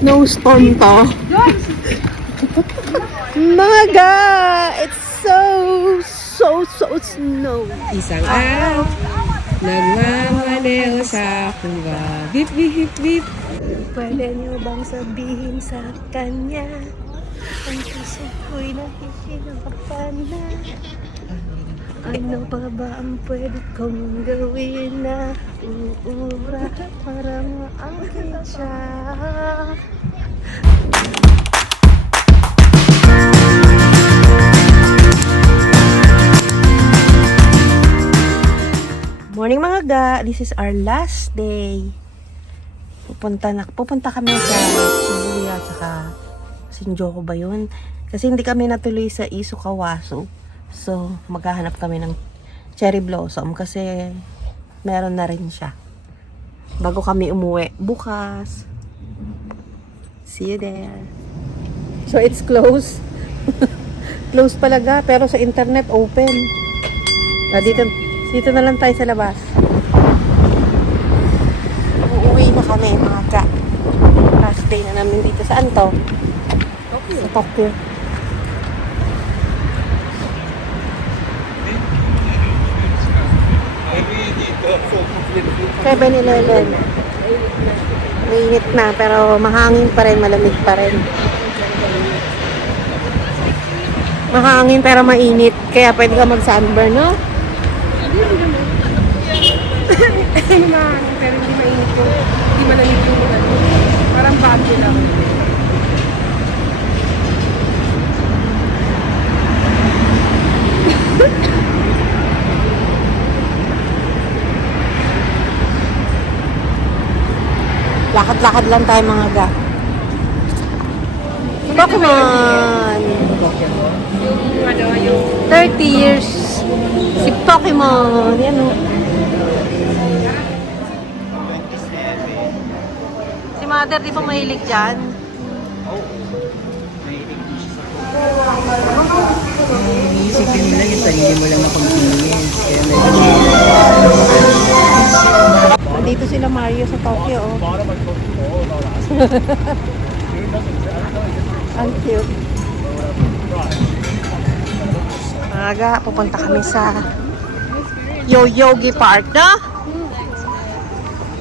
Snowstorm to. Mga ga! It's so snow. Isang araw, nagmamaneho sa kuwa. Bip, bip, bip, bip. Pwede niyo bang sabihin sa kanya ang puso ko'y nahihirapan na? Ano pa ba ang pwede kong gawin na uura para maangkin siya? Morning mga ga, this is our last day. Pupunta kami sa Shibuya saka Shinjuku ba yun? Kasi hindi kami natuloy sa Isukawasu. So, maghahanap kami ng cherry blossom kasi meron na rin siya. Bago kami umuwi bukas. See you there. So, it's closed. Closed palaga, pero sa internet open. Dito na lang tayo sa labas. Uuwi na kami mga ka. Last day na namin dito. Saan to? Tokyo. Sa Tokyo. Kaya 7-Eleven. Mainit na pero mahangin pa rin, malamig pa rin. Mahangin pero mainit. Kaya pwede ka mag-sunburn, no? Hindi mahangin, pero hindi mainit ko. Hindi malamig yung ano. Parang bagyo lang. Lakad-lakad lang tayo mga ga. Pokemon! Yung ano, yung 30 years. Si Pokemon. Yan o. Si Mother, di ba mahilig dyan? isipin mo lang yung sarili mo lang na convenience. Kaya Andito sila Mario sa Tokyo. Oh. Ang cute. Aga, pupunta kami sa Yoyogi Park, no?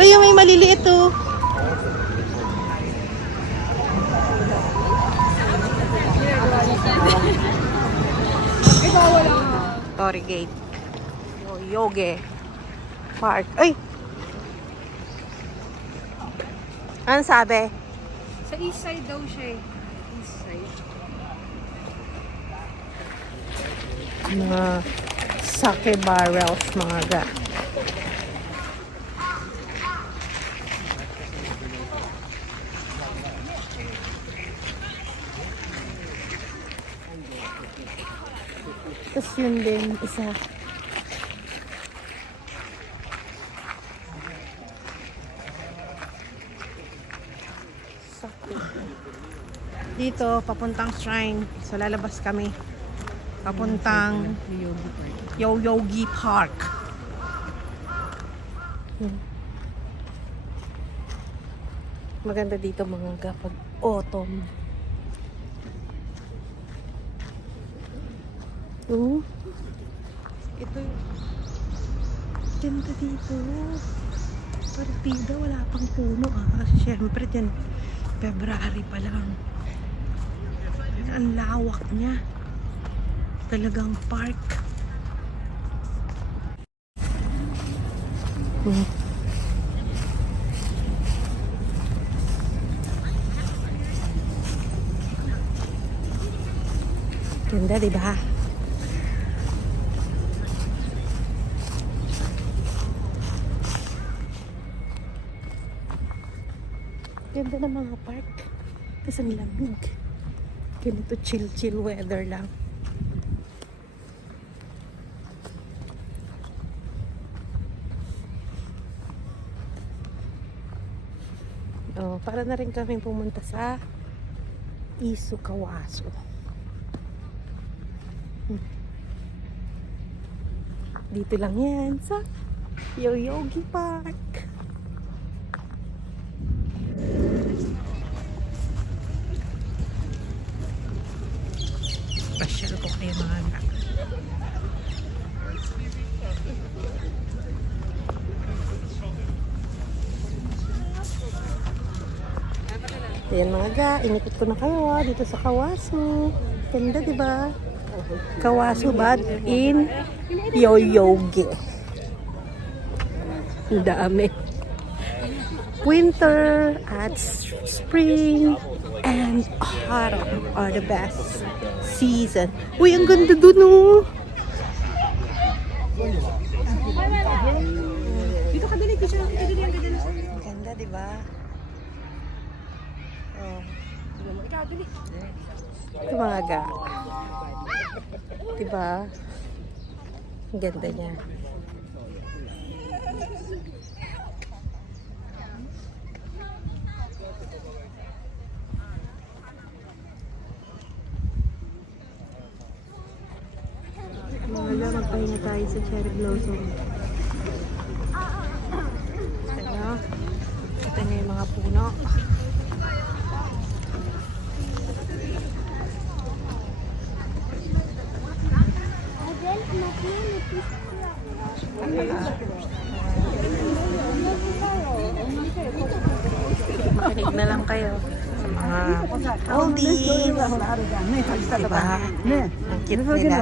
Ay, may maliliit oh. Torii Gate. Yoyogi Park. Ay! Ano sabi? sa east side daw siya eh. East side. Mga sake barrels, mga ga. Tapos yun din, isa. Dito, papuntang shrine. So, lalabas kami. Papuntang Yoyogi Park. Maganda dito mga kapag autumn. Ito yung ganda dito. Partida, wala pang puno kasi syempre dyan February pa lang. Ang lawak niya. Talagang park. Ganda, diba? Ganda ng mga park. Kasi ang lamig. Ganito chill weather lang. Oh, para na rin kami pumunta sa Isukawasu. Dito lang yan sa Yoyogi Park. Ayan mga ga, inikot ko na kayo dito sa Kawasu. Ganda, di ba? Kawasu bad in Yoyogi. Ang dami. Winter at spring and autumn are the best season. Uy, ang ganda dun, oh! Dito ka dali, picture ang ganda. Ang ganda, di ba? Oh. Ikaw, dali. Ito mga ga. Di ba? Ang ganda niya. Mga ga, magpahinga tayo sa cherry blossom. Ano? Ito na yung mga puno. Makinig na lang kayo sa mga oldies. Diba? Ang cute nila.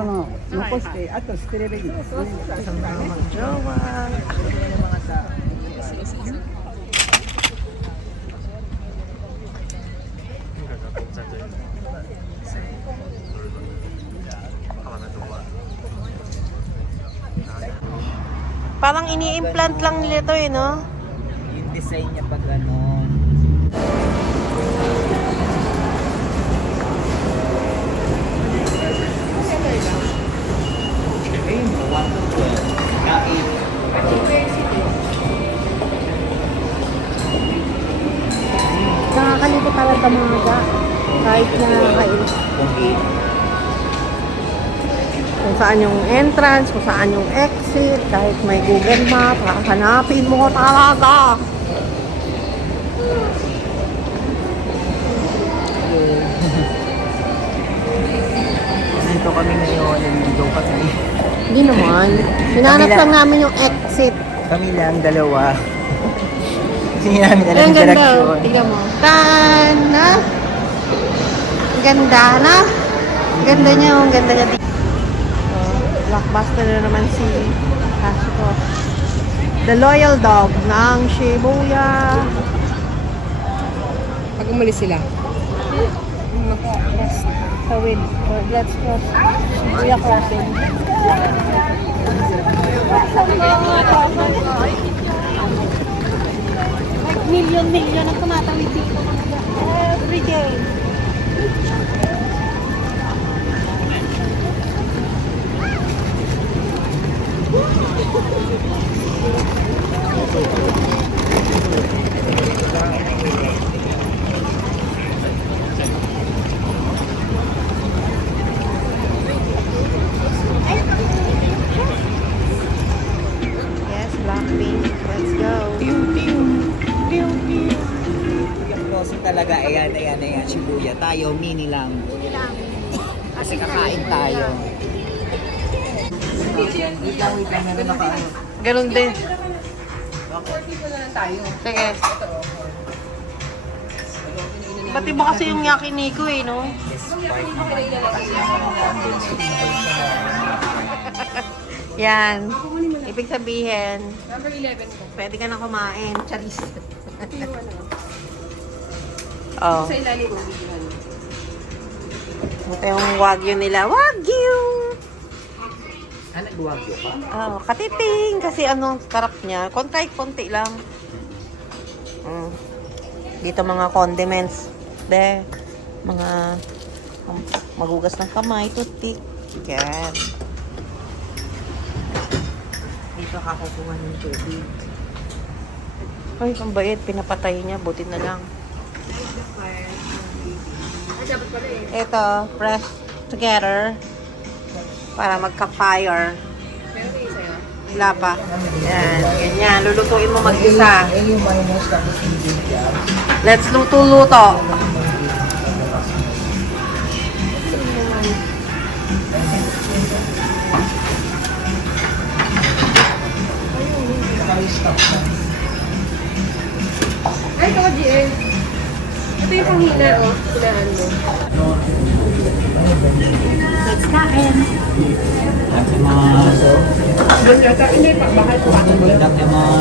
残してあと捨てればいいですね。 Sa mga mag-jowa. Parang ini-implant lang nila to eh, no? Yung design niya pag ano. Ayun, 1 to 12. Kain. Nakakalito talaga mga ga. Kahit na Kung 8. kung saan yung entrance, kung saan yung exit, kahit may Google Map, hahanapin mo talaga. Nandito kami ngayon. Nandito kami. Hindi naman. Hinanap lang namin yung exit. Kami lang, dalawa. Kasi hindi namin alam Ang yung ganda. direction. Tignan mo. Tana! Ang ganda na. Ang ganda niya. Ang ganda niya. Blockbuster na naman si Hashiko. The Loyal Dog ng Shibuya. Pag umalis sila. Tawid. Let's cross. Shibuya crossing. Like million ang tumatawid dito every day. Yes, Blackpink. Let's go. Yung crossing talaga, ayan, Shibuya. Tayo, mini lang. Kasi kakain tayo. Wait lang, meron ako ano. Ganun din. People na lang tayo. Sige. Ba't iba kasi yung yakiniko eh, no? Yan. Ibig sabihin, Number 11 ko. pwede ka na kumain. Charis. Ito yung ano. Oh. Sa ilalim mo, videohan. Ito yung wagyu nila. Wagyu! Ah, nagwagyo ka? Oh, katiting. Kasi anong karap niya. Konti lang. Dito mga condiments. De. Mga magugas ng kamay. Toothpick. Yan. Dito kakukuha ng tubig. Ay, ang bait. Pinapatay niya. Buti na lang. Dapat pala eh. Ito, press together para magka-fire. Meron kayo sa'yo? Wala pa. Yan, ganyan. Lulutuin mo mag-isa. yung mayonnaise tapos hindi yan. Let's luto-luto. Ay, ito ka, GL. Ito yung panghina, oh. Hinaan mo. Let's kain. Hindi pa, bakit pa?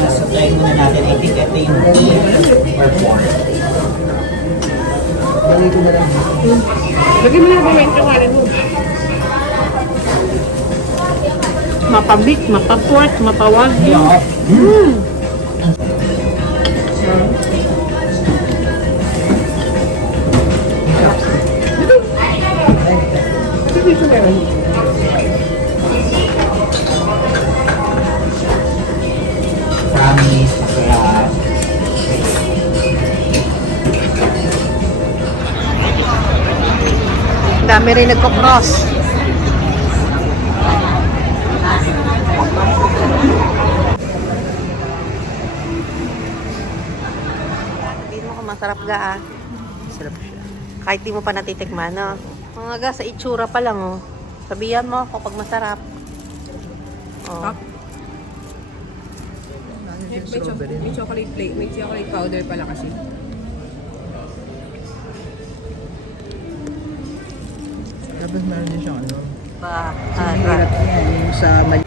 Supply muna natin. I think ito yung beef or pork. Lagyan mo na comment yung kanin mo. Mapabik, mapaport, mapawagyo. Ito dito meron. Promise, masarap. Dami rin nagko-cross. Sabihin mo kung masarap ga ah. Masarap siya. Kahit di mo pa natitikman, no? Mga ga, sa itsura pa lang, oh. Sabihan mo kapag masarap. Oh. May chocolate plate, may chocolate powder pala kasi. Tapos meron din siyang ano. Baharat. Yung sa mali.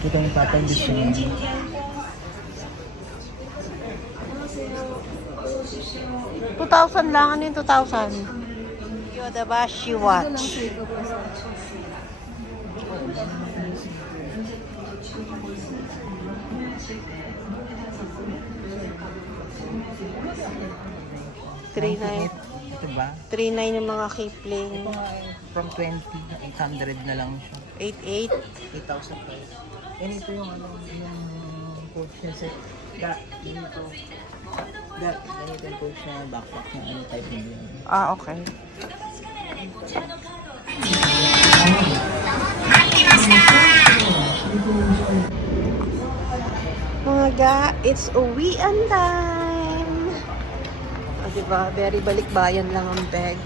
Ito yung papandis niya. 2,000 lang. Ano yung 2,000? Yodabashi watch. Ito ba? 3,900 yung mga Kipling. Ito nga from 20, 800 na lang siya. 8,800. 8,000 pa. And ito yung ano, yung coach niya sa ganito. Ganito yung coach niya, backpack niya, ano type niya yun. Ah, okay. Mga ga, it's uwian time. O, diba? Very balikbayan lang ang bag.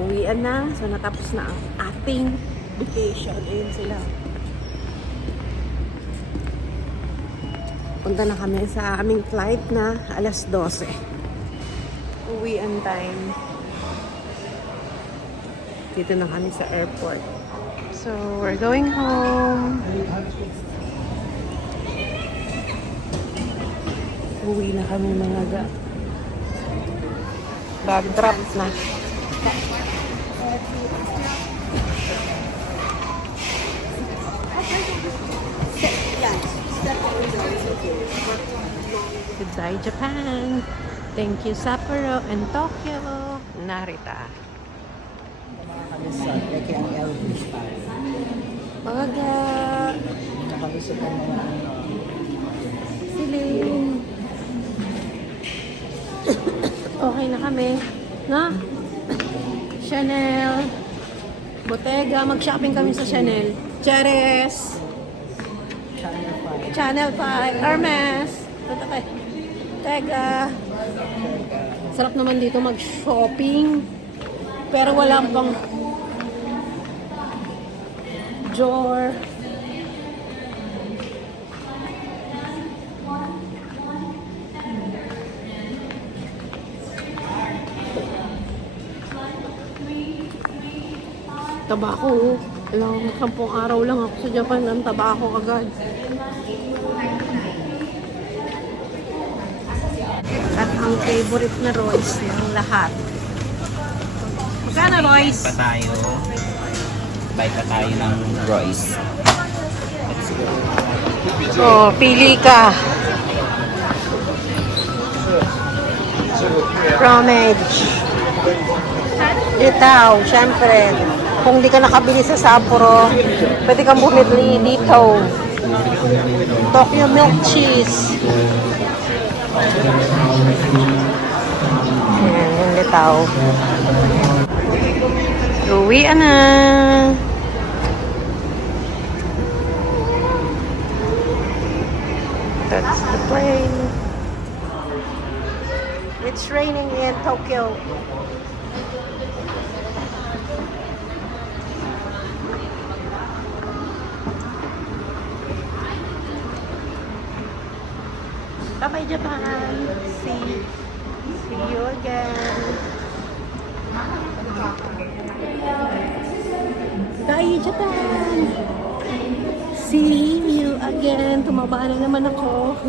Uwian na. So, natapos na ang ating vacation. Ayun sila. Punta na kami sa aming flight na alas 12. Uwian time. Dito na kami sa airport. So, we're going home. Uwi na kami mga ga. Bag drop na. Goodbye, Japan. Thank you, Sapporo and Tokyo. Narita. Nakakalisod, like ang Elvis pa. Mga ga. Nakakalisod ang mga ano. Siling. Okay na kami. Na? Chanel. Bottega. Mag-shopping kami sa Chanel. Cheres. Channel 5. Hermes. Bottega. Sarap naman dito mag-shopping. Pero wala pang Dior. Tabako. Ilang 10 araw lang ako sa Japan ng tabako agad. At ang favorite na Royce ng lahat. Magkano Royce? Pa tayo. Buy pa tayo ng Royce. Let's go. Oh, pili ka. Fromage. Itaw, syempre. Kung di ka nakabili sa Sapporo, pwede kang bumili dito. Tokyo milk cheese. Ayan, yung litaw. Uwi na. That's the plane. It's raining in Tokyo. Bye-bye, Japan. See you again. Bye, Japan. See you again. Tumaba na naman ako.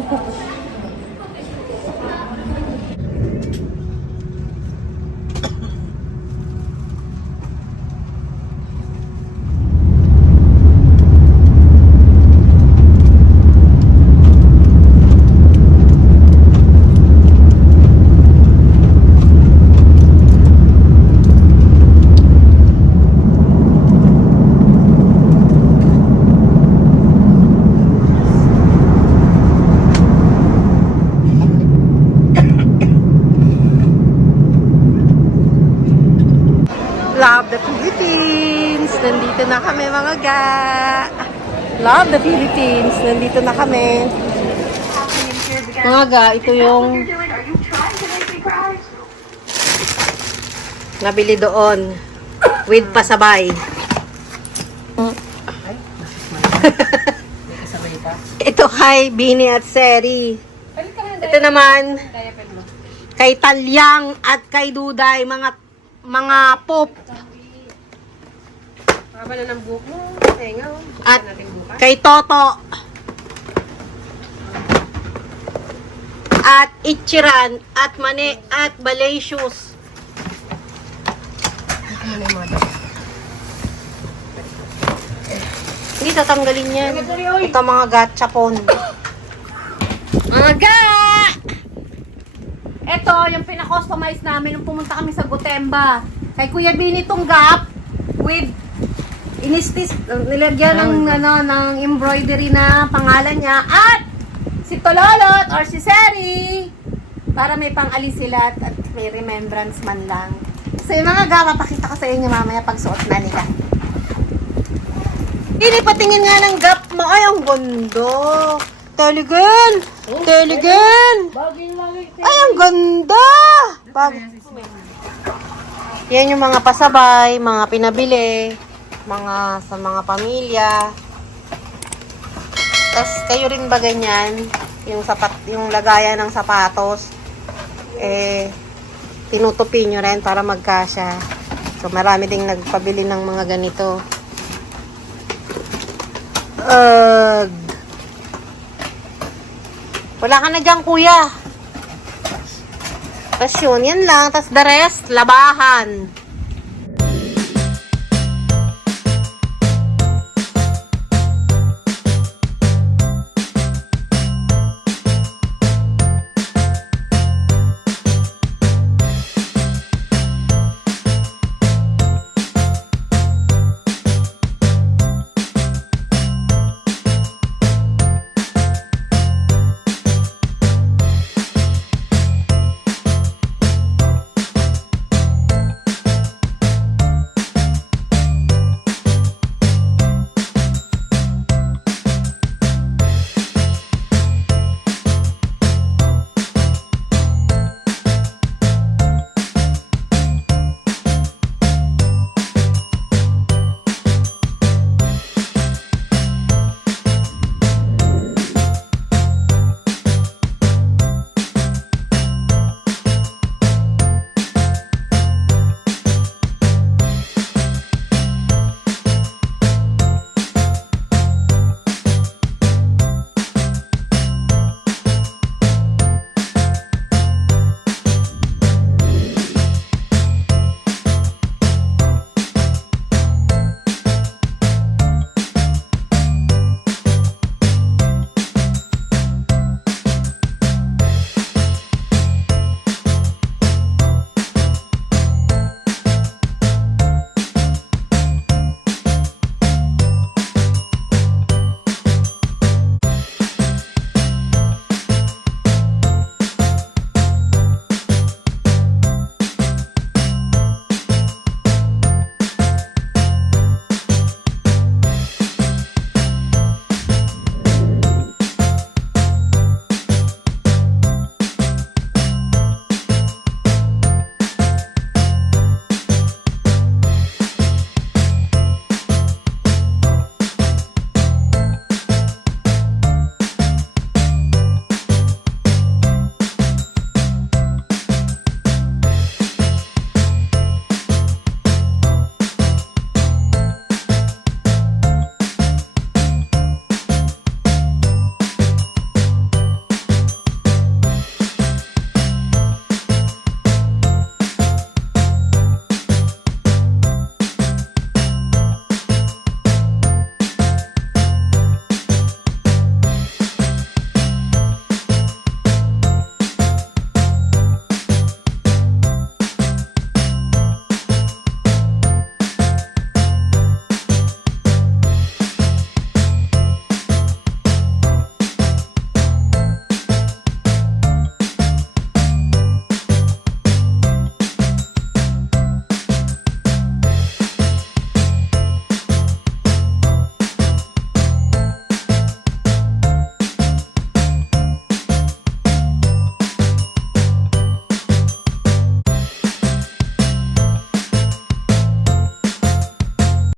Love the Philippines! Nandito na kami mga ga! Love the Philippines! Nandito na kami. Mga ga, ito yung nabili doon with pasabay. Kasabay pa. Ito kay Bini at Seri. Ito naman kay Talyang at kay Duday, mga pop. Haba na ng buhok mo. Tenga. At kay Toto. At Ichiran at Mane at Balasius. Hindi tatanggalin yan. Ito mga gachapon. Mga ga! Ito, yung pina-customize namin nung pumunta kami sa Gotemba. Kay Kuya Bini itong gap with inistis, nilagyan ng embroidery na pangalan niya. At si Tololot or si Seri para may pang-alis sila at may remembrance man lang. So yung mga ga, papakita ko sa inyo mamaya pag suot na nila. Hindi, patingin nga ng gap mo. Ay, ang ganda. Telegan! Telegan! Ay, ang ganda! Yan yung mga pasabay, mga pinabili, mga sa mga pamilya. Tapos kayo rin ba ganyan? Yung lagayan ng sapatos, tinutupi nyo rin para magkasya. So, marami ding nagpabili ng mga ganito. Wala ka na dyan, kuya. Tapos yun, yan lang. Tapos the rest, labahan.